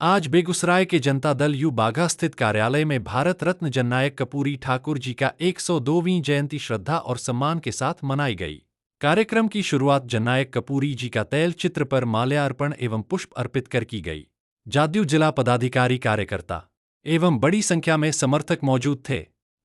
आज बेगूसराय के जनता दल यू बाघा स्थित कार्यालय में भारत रत्न जननायक कर्पूरी ठाकुर जी का 102वीं जयंती श्रद्धा और सम्मान के साथ मनाई गई। कार्यक्रम की शुरुआत जननायक कर्पूरी जी का तैल चित्र पर माल्यार्पण एवं पुष्प अर्पित कर की गई। जदयू जिला पदाधिकारी, कार्यकर्ता एवं बड़ी संख्या में समर्थक मौजूद थे।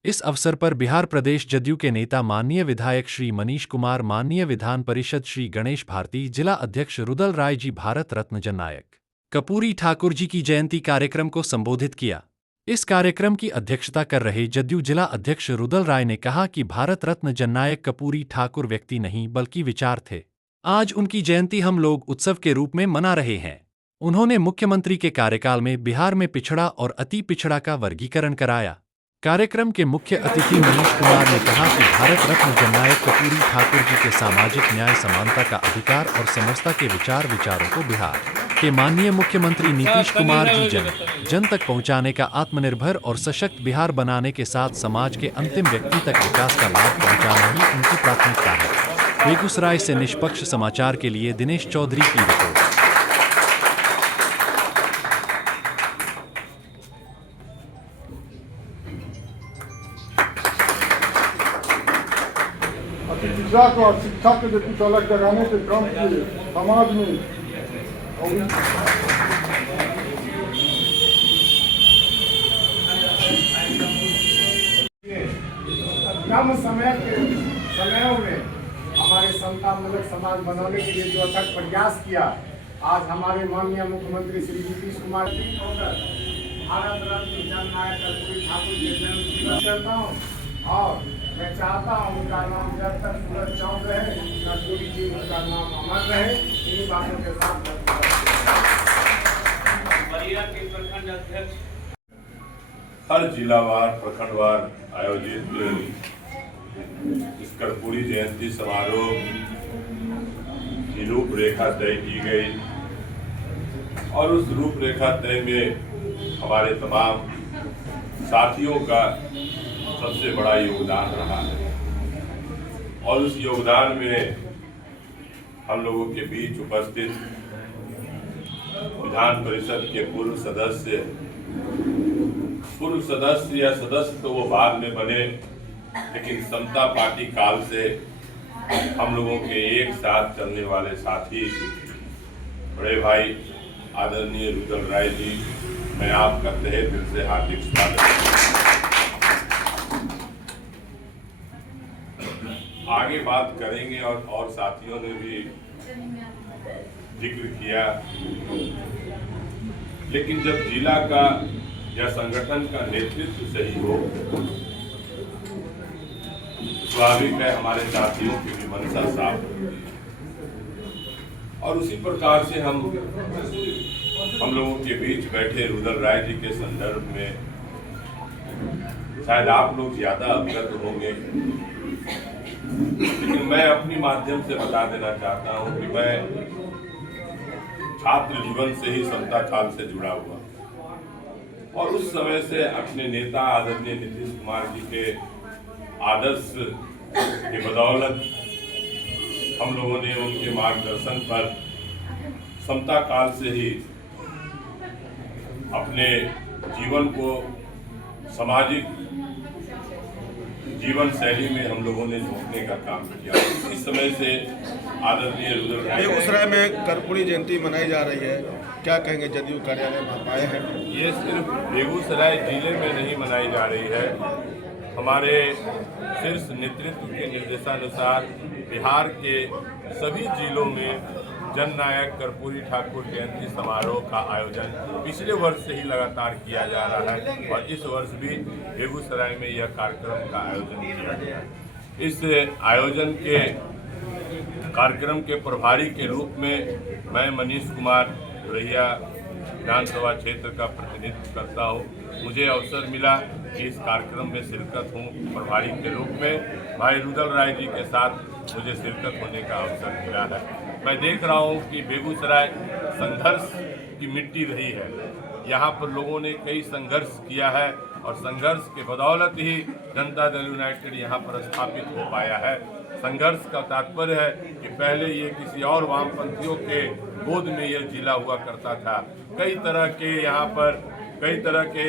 इस अवसर पर बिहार प्रदेश जदयू के नेता माननीय विधायक श्री मनीष कुमार, माननीय विधान परिषद श्री गणेश भारती, जिला अध्यक्ष रुदल राय जी भारत रत्न जननायक कर्पूरी ठाकुर जी की जयंती कार्यक्रम को संबोधित किया। इस कार्यक्रम की अध्यक्षता कर रहे जदयू जिला अध्यक्ष रुदल राय ने कहा कि भारत रत्न जननायक कर्पूरी ठाकुर व्यक्ति नहीं बल्कि विचार थे। आज उनकी जयंती हम लोग उत्सव के रूप में मना रहे हैं। उन्होंने मुख्यमंत्री के कार्यकाल में बिहार में पिछड़ा और अति पिछड़ा का वर्गीकरण कराया। कार्यक्रम के मुख्य अतिथि मनीष कुमार ने कहा कि भारत रत्न जननायक कर्पूरी ठाकुर जी के सामाजिक न्याय, समानता का अधिकार और समरसता के विचारों को बिहार के माननीय मुख्यमंत्री नीतीश कुमार जी जन जन तक पहुंचाने का, आत्मनिर्भर और सशक्त बिहार बनाने के साथ समाज के अंतिम व्यक्ति तक विकास का लाभ पहुंचाना ही उनकी प्राथमिकता है। बेगूसराय से निष्पक्ष समाचार के लिए दिनेश चौधरी की रिपोर्ट। शिक्षा को और शिक्षा के जो कुछ अलग जगाने के काम किए समाज में कम समयों में हमारे समतामूलक समाज बनाने के लिए जो अथक प्रयास किया, आज हमारे माननीय मुख्यमंत्री श्री नीतीश कुमार जी भारत रत्न जननायक कर्पूरी ठाकुर के जन्म दिवस करता हूँ और मैं चाहता हूँ उनका नाम जब तक सूरज चाँद रहे, कर्पूरी जी उनका नाम अमर रहे। इन्हीं बातों के साथ हर जिलावार प्रखंडवार आयोजित इस कर्पूरी जयंती समारोह की रूपरेखा तय की गई और उस रूपरेखा तय में हमारे तमाम साथियों का सबसे बड़ा योगदान रहा है और उस योगदान में हम लोगों के बीच उपस्थित विधान परिषद के पूर्व सदस्य या सदस्य तो वो बाद में बने, लेकिन समता पार्टी काल से हम लोगों के एक साथ चलने वाले साथी बड़े भाई आदरणीय रुदल राय जी, मैं आपका तहे दिल से हार्दिक स्वागत। आगे बात करेंगे और साथियों ने भी जिक्र किया, लेकिन जब जिला का या संगठन का नेतृत्व सही हो, स्वाभाविक है हमारे साथियों की भी मंशा साफ और उसी प्रकार से हम लोगों के बीच बैठे रुदल राय जी के संदर्भ में शायद आप लोग ज्यादा अवगत होंगे, लेकिन मैं अपनी माध्यम से बता देना चाहता हूं कि मैं छात्र जीवन से ही समता काल से जुड़ा हुआ और उस समय से अपने नेता आदरणीय नीतीश कुमार जी के आदर्श की बदौलत हम लोगों ने उनके मार्गदर्शन पर समता काल से ही अपने जीवन को सामाजिक जीवन शैली में हम लोगों ने जोड़ने का काम किया। इसी समय से आदरणीय रुदल राय बेगूसराय में कर्पूरी जयंती मनाई जा रही है, क्या कहेंगे? जदयू कार्यालय में आए हैं। ये सिर्फ बेगूसराय जिले में नहीं मनाई जा रही है, हमारे शीर्ष नेतृत्व के निर्देशानुसार बिहार के सभी जिलों में जननायक कर्पूरी ठाकुर जयंती समारोह का आयोजन पिछले वर्ष से ही लगातार किया जा रहा है और इस वर्ष भी बेगूसराय में यह कार्यक्रम का आयोजन किया गया। इस आयोजन के कार्यक्रम के प्रभारी के रूप में मैं मनीष कुमार रैया विधानसभा क्षेत्र का प्रतिनिधित्व करता हूँ। मुझे अवसर मिला कि इस कार्यक्रम में शिरकत हूँ प्रभारी के रूप में। भाई रुदल राय जी के साथ मुझे शिरकत होने का अवसर मिला है। मैं देख रहा हूँ कि बेगूसराय संघर्ष की मिट्टी रही है, यहाँ पर लोगों ने कई संघर्ष किया है और संघर्ष के बदौलत ही जनता दल यूनाइटेड यहाँ पर स्थापित हो पाया है। संघर्ष का तात्पर्य है कि पहले ये किसी और वामपंथियों के गोद में यह जिला हुआ करता था कई तरह के यहाँ पर कई तरह के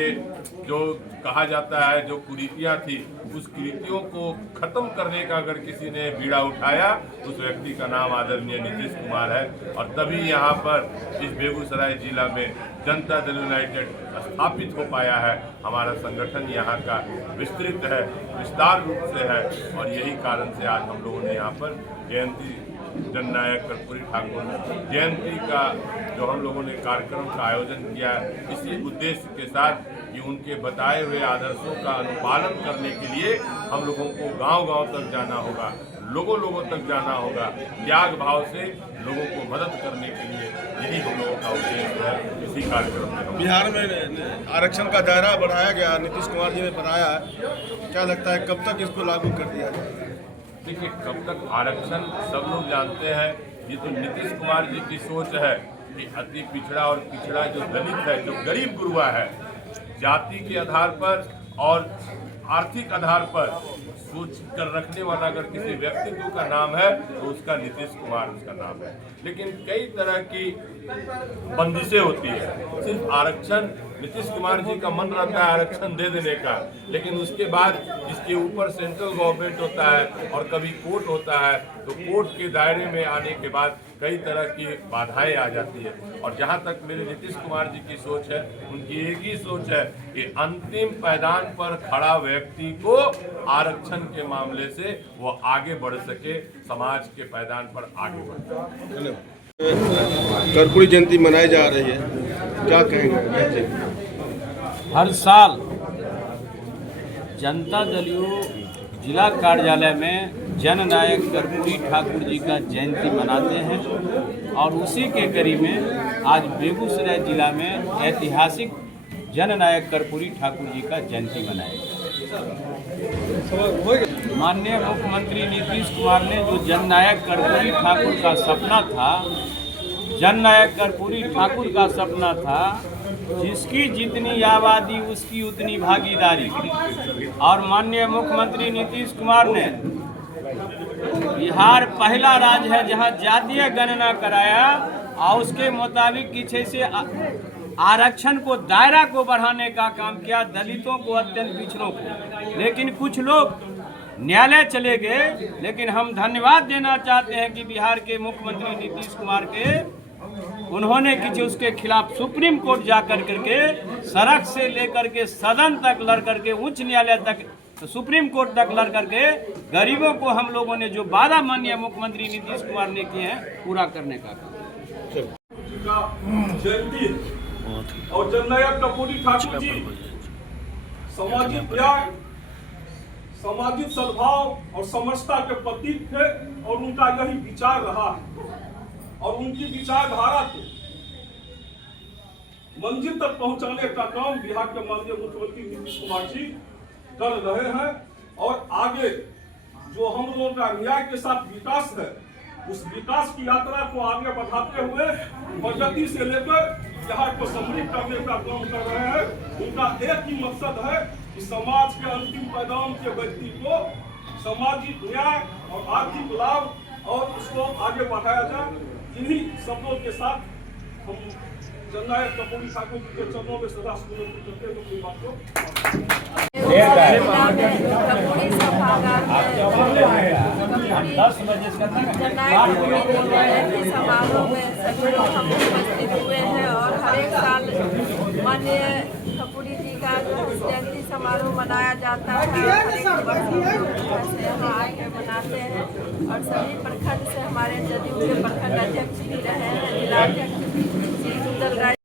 जो कहा जाता है जो कुरीतियाँ थी, उस कुरीतियों को खत्म करने का अगर किसी ने बीड़ा उठाया, उस व्यक्ति का नाम आदरणीय नीतीश कुमार है। और तभी यहाँ पर इस बेगूसराय जिला में जनता दल यूनाइटेड स्थापित हो पाया है। हमारा संगठन यहाँ का विस्तृत है, विस्तार रूप से है, और यही कारण से आज हम लोगों ने यहाँ पर जयंती जननायक कर्पूरी ठाकुर जयंती का जो हम लोगों ने कार्यक्रम का आयोजन किया है, इसी उद्देश्य के साथ कि उनके बताए हुए आदर्शों का अनुपालन करने के लिए हम लोगों को गांव-गांव तक जाना होगा, लोगों तक जाना होगा, त्याग भाव से लोगों को मदद करने के लिए। यही हम लोगों का उद्देश्य है इसी कार्यक्रम में। बिहार में आरक्षण का दायरा बढ़ाया गया, नीतीश कुमार जी ने बनाया है, क्या लगता है कब तक इसको लागू कर दिया जाए? देखिए, कब तक आरक्षण सब लोग जानते हैं, ये तो नीतीश कुमार जी की सोच है कि अति पिछड़ा और पिछड़ा जो दलित है, जो गरीब गुरुआ है, जाति के आधार पर और आर्थिक आधार पर सोच कर रखने वाला अगर किसी व्यक्तित्व का नाम है तो उसका नीतीश कुमार उसका नाम है। लेकिन कई तरह की बंदिशें होती है। सिर्फ आरक्षण, नीतीश कुमार जी का मन रहता है आरक्षण दे देने का, लेकिन उसके बाद इसके ऊपर सेंट्रल गवर्नमेंट होता है और कभी कोर्ट होता है, तो कोर्ट के दायरे में आने के बाद कई तरह की बाधाएं आ जाती है। और जहां तक मेरे नीतीश कुमार जी की सोच है, उनकी एक ही सोच है कि अंतिम पायदान पर खड़ा व्यक्ति को आरक्षण के मामले से वो आगे बढ़ सके, समाज के पायदान पर आगे बढ़ सके। कर्पूरी जयंती मनाई जा रही है, क्या कहेंगे? हर साल जनता दल जिला कार्यालय में जननायक कर्पूरी ठाकुर जी का जयंती मनाते हैं, और उसी के कड़ी में आज बेगूसराय जिला में ऐतिहासिक जननायक कर्पूरी ठाकुर जी का जयंती मनाया गया। माननीय मुख्यमंत्री नीतीश कुमार ने जो जननायक कर्पूरी ठाकुर का सपना था, जननायक कर्पूरी ठाकुर का सपना था, जिसकी जितनी आबादी उसकी उतनी भागीदारी, और माननीय मुख्यमंत्री नीतीश कुमार ने बिहार पहला राज्य है जहां जातीय गणना कराया और उसके मुताबिक किसी से आरक्षण को दायरा को बढ़ाने का काम किया, दलितों को, अत्यंत पिछड़ों को। लेकिन कुछ लोग न्यायालय चले गए, लेकिन हम धन्यवाद देना चाहते हैं कि बिहार के मुख्यमंत्री नीतीश कुमार के उन्होंने किसी उसके खिलाफ सुप्रीम कोर्ट जा करके सड़क से लेकर के सदन तक लड़ करके उच्च न्यायालय तक, सुप्रीम कोर्ट तक लड़ करके गरीबों को हम लोगों ने जो वादा माननीय मुख्यमंत्री नीतीश कुमार ने किए हैं पूरा करने का काम। जयंती और जननायक कर्पूरी ठाकुर जी सामाजिक न्याय, सामाजिक सद्भाव और समरसता के प्रतीक थे, और उनका यही विचार रहा है, और उनकी विचारधारा को मंजिल तक पहुंचाने का काम बिहार के माननीय मुख्यमंत्री नीतीश कुमार जी कर रहे हैं। और आगे जो हम लोगों का न्याय के साथ विकास है, उस विकास की यात्रा को आगे बढ़ाते हुए प्रगति से लेकर बिहार को समृद्ध करने का काम कर रहे हैं। उनका एक ही मकसद है कि समाज के अंतिम पायदान के व्यक्ति को सामाजिक न्याय और आर्थिक लाभ और उसको आगे बढ़ाया जाए। इन्हीं शब्दों के साथ हम जननायक कर्पूरी ठाकुर जी के चरणों में सदा समर्पित करते हुए अपनी बात को समारोह में सभी लोग हम उपस्थित हुए हैं, और हर एक साल माननीय कर्पूरी जी का जो जयंती समारोह मनाया जाता है, हर एक वर्ष से यहाँ आके मनाते हैं। और सभी प्रखंड से हमारे जदयू के प्रखंड अध्यक्ष भी रहे हैं, जिला अध्यक्ष